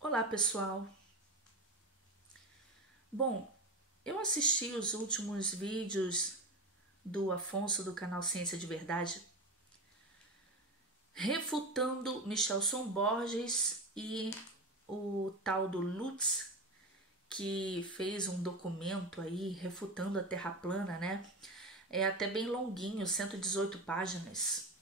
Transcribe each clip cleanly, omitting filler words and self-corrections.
Olá, pessoal. Bom, eu assisti os últimos vídeos do Afonso do canal Ciência de Verdade, refutando Michelson Borges e o tal do Lutz, que fez um documento aí refutando a Terra plana, né? É até bem longuinho, 118 páginas.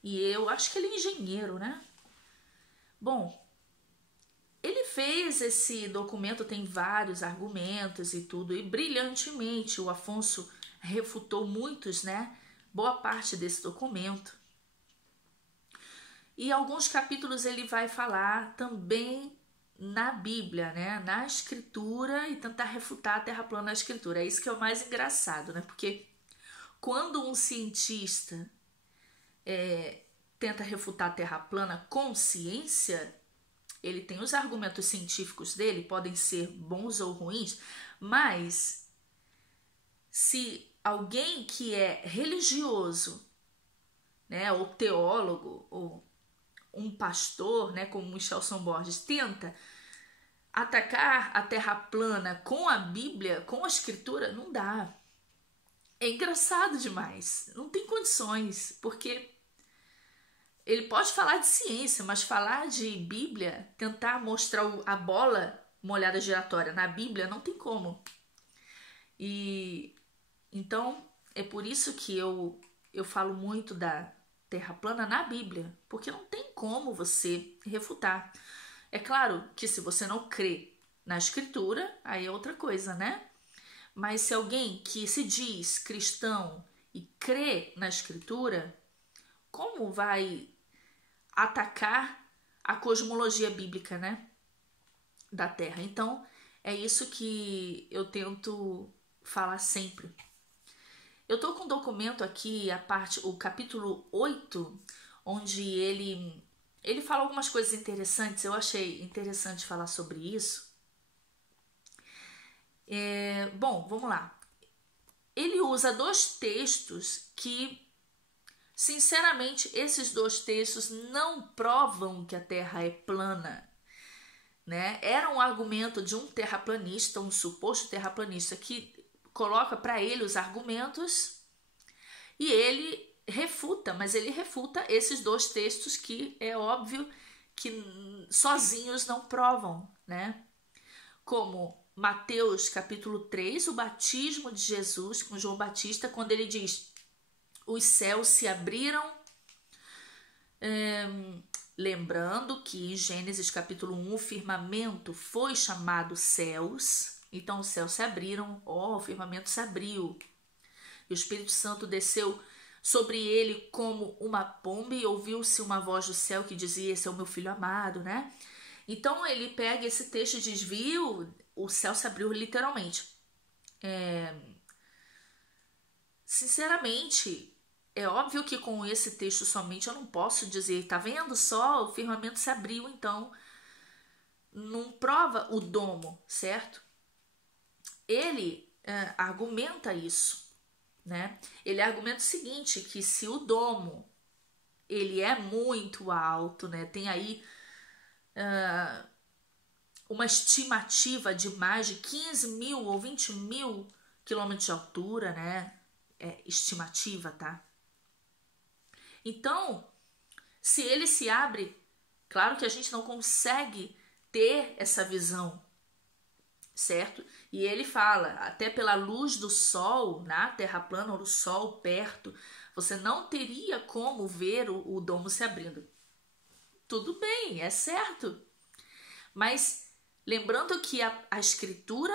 E eu acho que ele é engenheiro, né? Bom, ele fez esse documento, tem vários argumentos e tudo, e brilhantemente o Afonso refutou muitos, né? Boa parte desse documento. E alguns capítulos ele vai falar também na Bíblia, né? Na Escritura, e tentar refutar a Terra plana na Escritura. É isso que é o mais engraçado, né? Porque quando um cientista tenta refutar a Terra plana com ciência, ele tem os argumentos científicos dele, podem ser bons ou ruins, mas se alguém que é religioso, né, ou teólogo, ou um pastor, né, como Michelson Borges, tenta atacar a Terra plana com a Bíblia, com a Escritura, não dá. É engraçado demais, não tem condições, porque ele pode falar de ciência, mas falar de Bíblia, tentar mostrar a bola molhada giratória na Bíblia, não tem como. E então é por isso que eu falo muito da Terra plana na Bíblia, porque não tem como você refutar. É claro que se você não crê na Escritura, aí é outra coisa, né? Mas se alguém que se diz cristão e crê na Escritura, como vai atacar a cosmologia bíblica, né, da Terra? Então, é isso que eu tento falar sempre. Eu tô com um documento aqui, o capítulo 8, onde ele fala algumas coisas interessantes. Eu achei interessante falar sobre isso. Bom, vamos lá. Ele usa dois textos que, sinceramente, esses dois textos não provam que a Terra é plana, né? Era um argumento de um terraplanista, um suposto terraplanista, que coloca para ele os argumentos e ele refuta, mas ele refuta esses dois textos que é óbvio que sozinhos não provam, né? Como Mateus capítulo 3, o batismo de Jesus com João Batista, quando ele diz: os céus se abriram. Lembrando que em Gênesis capítulo 1, o firmamento foi chamado céus. Então os céus se abriram, o firmamento se abriu. E o Espírito Santo desceu sobre ele como uma pomba e ouviu-se uma voz do céu que dizia: esse é o meu filho amado, né? Então ele pega esse texto e diz: viu, o céu se abriu literalmente. Sinceramente, é óbvio que com esse texto somente eu não posso dizer, tá vendo só, o firmamento se abriu, então não prova o domo, certo? Ele argumenta isso, né? Ele argumenta o seguinte, que se o domo ele é muito alto, né? Tem aí uma estimativa de mais de 15 mil ou 20 mil quilômetros de altura, né? É estimativa, tá? Então, se ele se abre, claro que a gente não consegue ter essa visão, certo? E ele fala, até pela luz do sol, na Terra plana, ou do sol perto, você não teria como ver o domo se abrindo. Tudo bem, é certo. Mas lembrando que a escritura,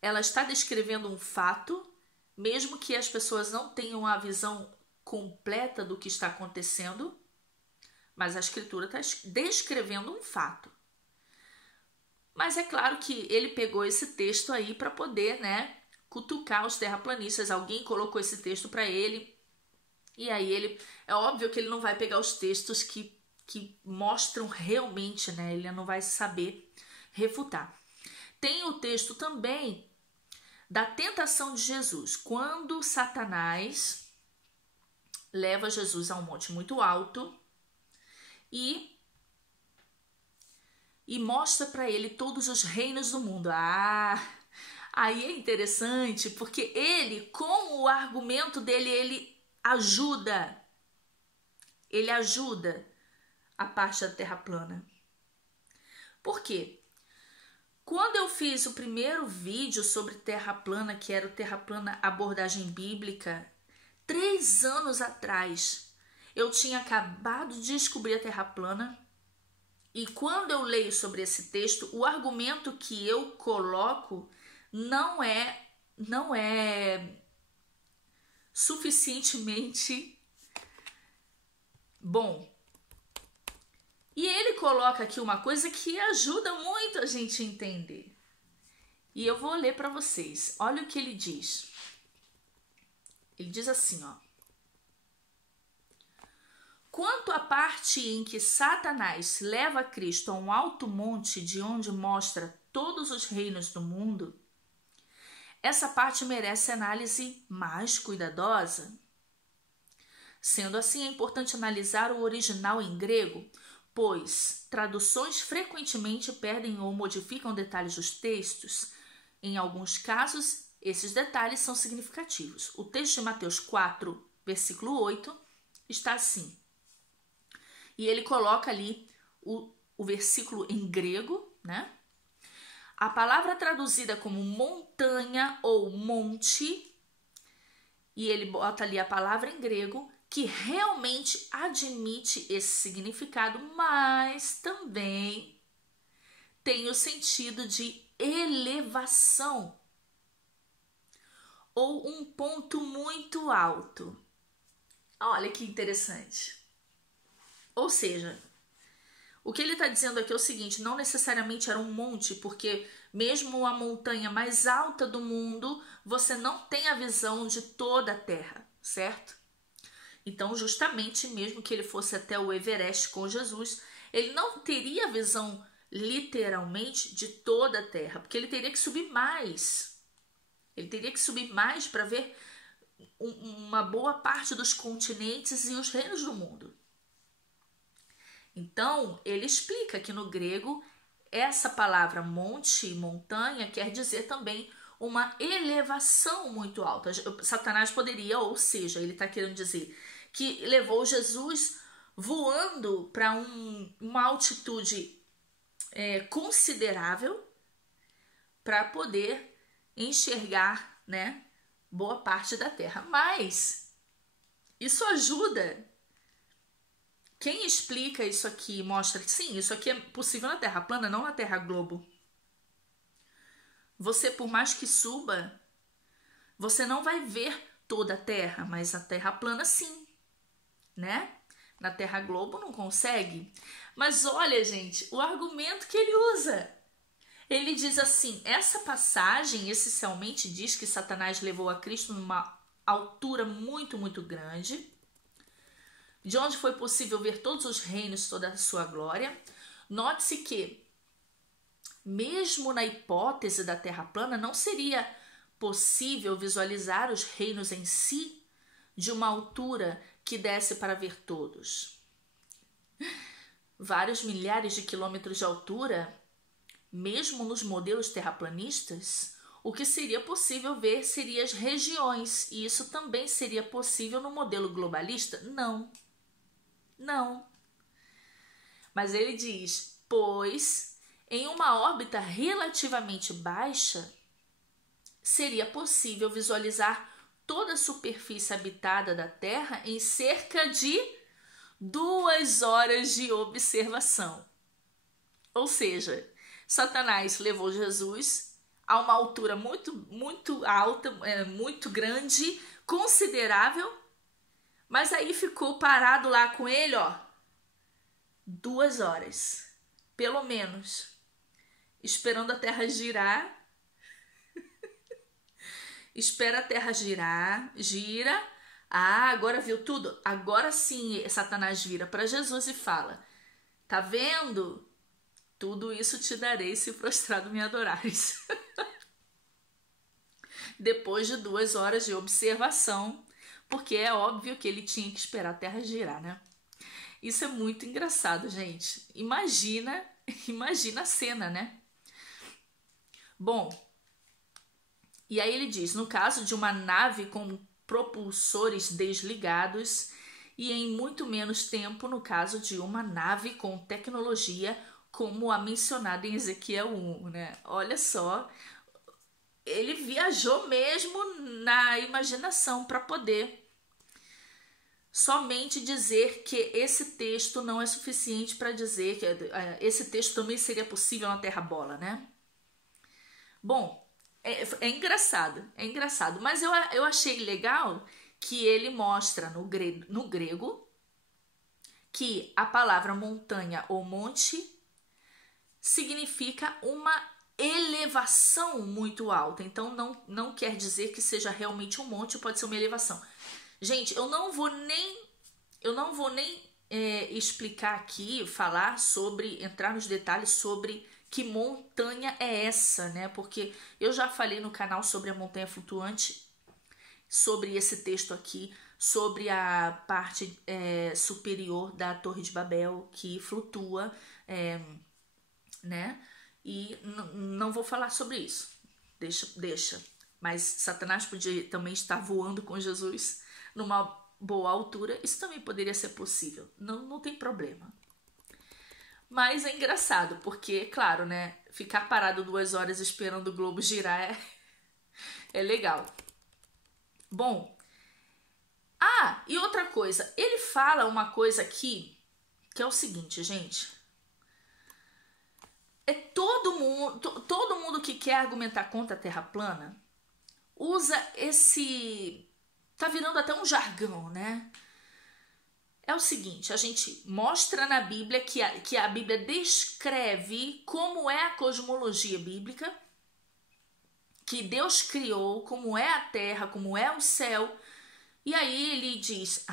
ela está descrevendo um fato, mesmo que as pessoas não tenham a visão completa do que está acontecendo, mas a escritura está descrevendo um fato. Mas é claro que ele pegou esse texto aí para poder, né, cutucar os terraplanistas. Alguém colocou esse texto para ele. E aí ele, é óbvio que ele não vai pegar os textos que mostram realmente, né? Ele não vai saber refutar. Tem o texto também da tentação de Jesus, quando Satanás leva Jesus a um monte muito alto e e mostra para ele todos os reinos do mundo. Aí é interessante, porque ele, com o argumento dele, ele ajuda a parte da Terra plana. Por quê? Quando eu fiz o primeiro vídeo sobre Terra plana, que era o Terra plana abordagem bíblica, 3 anos atrás, eu tinha acabado de descobrir a Terra plana. E quando eu leio sobre esse texto, o argumento que eu coloco não é suficientemente bom. E ele coloca aqui uma coisa que ajuda muito a gente a entender. E eu vou ler para vocês. Olha o que ele diz. Ele diz assim, ó. Quanto à parte em que Satanás leva Cristo a um alto monte de onde mostra todos os reinos do mundo, essa parte merece análise mais cuidadosa. Sendo assim, é importante analisar o original em grego, pois traduções frequentemente perdem ou modificam detalhes dos textos. Em alguns casos, esses detalhes são significativos. O texto de Mateus 4, versículo 8, está assim. E ele coloca ali o versículo em grego, né? A palavra traduzida como montanha ou monte, e ele bota ali a palavra em grego, que realmente admite esse significado, mas também tem o sentido de elevação ou um ponto muito alto. Olha que interessante. Ou seja, o que ele está dizendo aqui é o seguinte, não necessariamente era um monte, porque mesmo a montanha mais alta do mundo, você não tem a visão de toda a Terra, certo? Então, justamente, mesmo que ele fosse até o Everest com Jesus, ele não teria a visão literalmente de toda a Terra, porque ele teria que subir mais. Ele teria que subir mais para ver uma boa parte dos continentes e os reinos do mundo. Então, ele explica que no grego, essa palavra monte, montanha, quer dizer também uma elevação muito alta. Satanás poderia, ou seja, ele está querendo dizer que levou Jesus voando para uma altitude considerável para poder enxergar, né, boa parte da Terra. Mas isso ajuda. Quem explica isso aqui mostra que sim, isso aqui é possível na Terra plana, não na Terra globo. Você, por mais que suba, você não vai ver toda a Terra, mas a Terra plana sim, né? Na Terra globo não consegue. Mas olha, gente, o argumento que ele usa. Ele diz assim, essa passagem essencialmente diz que Satanás levou a Cristo numa altura muito, muito grande, de onde foi possível ver todos os reinos, toda a sua glória. Note-se que, mesmo na hipótese da Terra plana, não seria possível visualizar os reinos em si de uma altura que desse para ver todos. Vários milhares de quilômetros de altura, mesmo nos modelos terraplanistas, o que seria possível ver seria as regiões, e isso também seria possível no modelo globalista? Não. Mas ele diz, pois em uma órbita relativamente baixa, seria possível visualizar toda a superfície habitada da Terra em cerca de 2 horas de observação. Ou seja, Satanás levou Jesus a uma altura muito, muito alta, muito grande, considerável, mas aí ficou parado lá com ele, 2 horas, pelo menos, esperando a Terra girar. Espera a Terra girar, gira. Agora viu tudo? Agora sim, Satanás vira para Jesus e fala, tá vendo? Tudo isso te darei se prostrado me adorares. Depois de 2 horas de observação, porque é óbvio que ele tinha que esperar a Terra girar, né? Isso é muito engraçado, gente. Imagina Imagina a cena, né? Bom, e aí ele diz, no caso de uma nave com propulsores desligados e em muito menos tempo no caso de uma nave com tecnologia como a mencionada em Ezequiel 1, né? Olha só, ele viajou mesmo na imaginação para poder somente dizer que esse texto não é suficiente para dizer que esse texto também seria possível na Terra Bola, né? Bom, é engraçado, mas eu achei legal que ele mostra no grego que a palavra montanha ou monte significa uma elevação muito alta. Então não quer dizer que seja realmente um monte, pode ser uma elevação. Gente, eu não vou nem explicar aqui, falar sobre, entrar nos detalhes sobre que montanha é essa, né? Porque eu já falei no canal sobre a montanha flutuante, sobre esse texto aqui, sobre a parte superior da Torre de Babel que flutua, né? E não vou falar sobre isso. Deixa. Mas Satanás podia também estar voando com Jesus numa boa altura. Isso também poderia ser possível. Não tem problema. Mas é engraçado, porque, claro, né? Ficar parado 2 horas esperando o globo girar é legal. Bom. E outra coisa. Ele fala uma coisa aqui que é o seguinte, gente. Todo mundo que quer argumentar contra a Terra plana usa esse... Tá virando até um jargão, né? É o seguinte, a gente mostra na Bíblia que a Bíblia descreve como é a cosmologia bíblica, que Deus criou, como é a terra, como é o céu. E aí ele diz,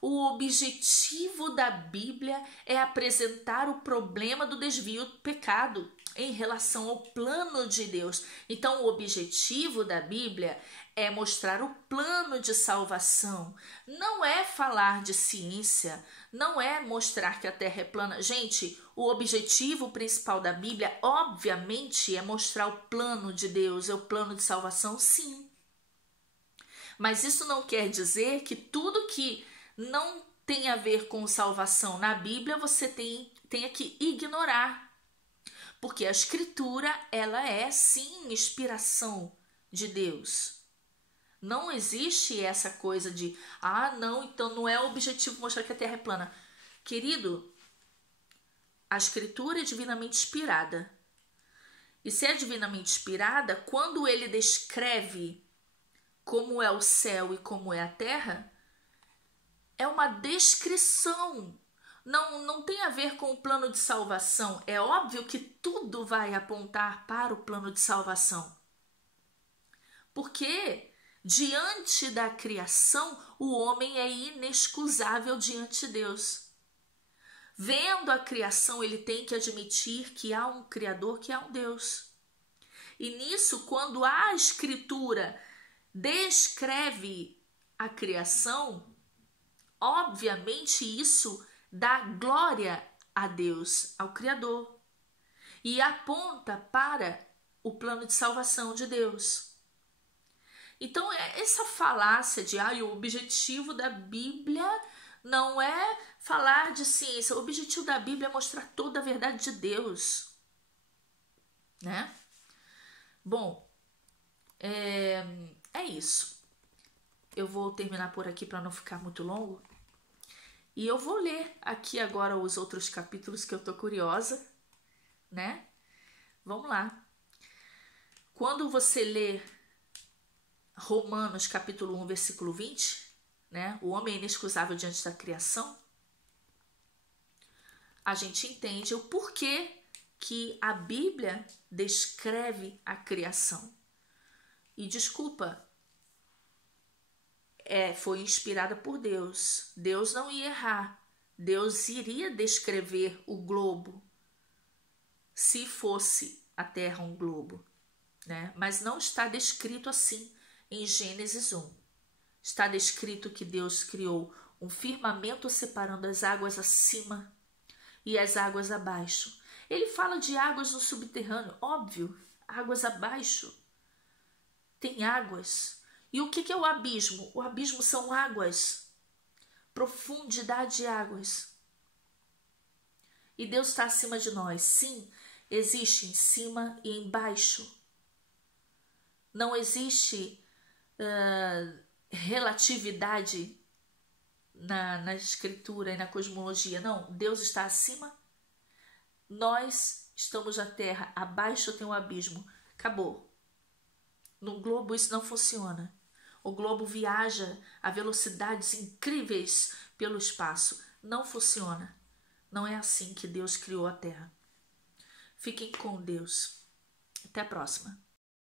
o objetivo da Bíblia é apresentar o problema do desvio do pecado em relação ao plano de Deus. Então, o objetivo da Bíblia é mostrar o plano de salvação. Não é falar de ciência, não é mostrar que a Terra é plana. Gente, o objetivo principal da Bíblia, obviamente, é mostrar o plano de Deus, é o plano de salvação, sim. Mas isso não quer dizer que tudo que não tem a ver com salvação na Bíblia você tenha que ignorar. Porque a Escritura, ela é sim inspiração de Deus. Não existe essa coisa de, não, então não é o objetivo mostrar que a Terra é plana. Querido, a Escritura é divinamente inspirada. E se é divinamente inspirada, quando ele descreve como é o céu e como é a terra, é uma descrição. Não tem a ver com o plano de salvação. É óbvio que tudo vai apontar para o plano de salvação. Porque diante da criação, o homem é inexcusável diante de Deus. Vendo a criação, ele tem que admitir que há um Criador, que há um Deus. E nisso, quando a Escritura descreve a criação, obviamente isso dá glória a Deus, ao Criador, e aponta para o plano de salvação de Deus. Então, essa falácia de o objetivo da Bíblia não é falar de ciência, o objetivo da Bíblia é mostrar toda a verdade de Deus, né? Bom, é isso. Eu vou terminar por aqui para não ficar muito longo. E eu vou ler aqui agora os outros capítulos que eu tô curiosa, né? Vamos lá. Quando você lê Romanos capítulo 1, versículo 20, né? O homem é inexcusável diante da criação. A gente entende o porquê que a Bíblia descreve a criação. E desculpa, foi inspirada por Deus. Deus não ia errar. Deus iria descrever o globo se fosse a Terra um globo, né? Mas não está descrito assim em Gênesis 1. Está descrito que Deus criou um firmamento separando as águas acima e as águas abaixo. Ele fala de águas no subterrâneo, óbvio, águas abaixo. Tem águas. E o que é o abismo? O abismo são águas, profundidade de águas. E Deus está acima de nós. Sim, existe em cima e embaixo. Não existe relatividade na escritura e na cosmologia. Não, Deus está acima. Nós estamos na terra, abaixo tem um abismo. Acabou. No globo isso não funciona. O globo viaja a velocidades incríveis pelo espaço. Não funciona. Não é assim que Deus criou a terra. Fiquem com Deus. Até a próxima.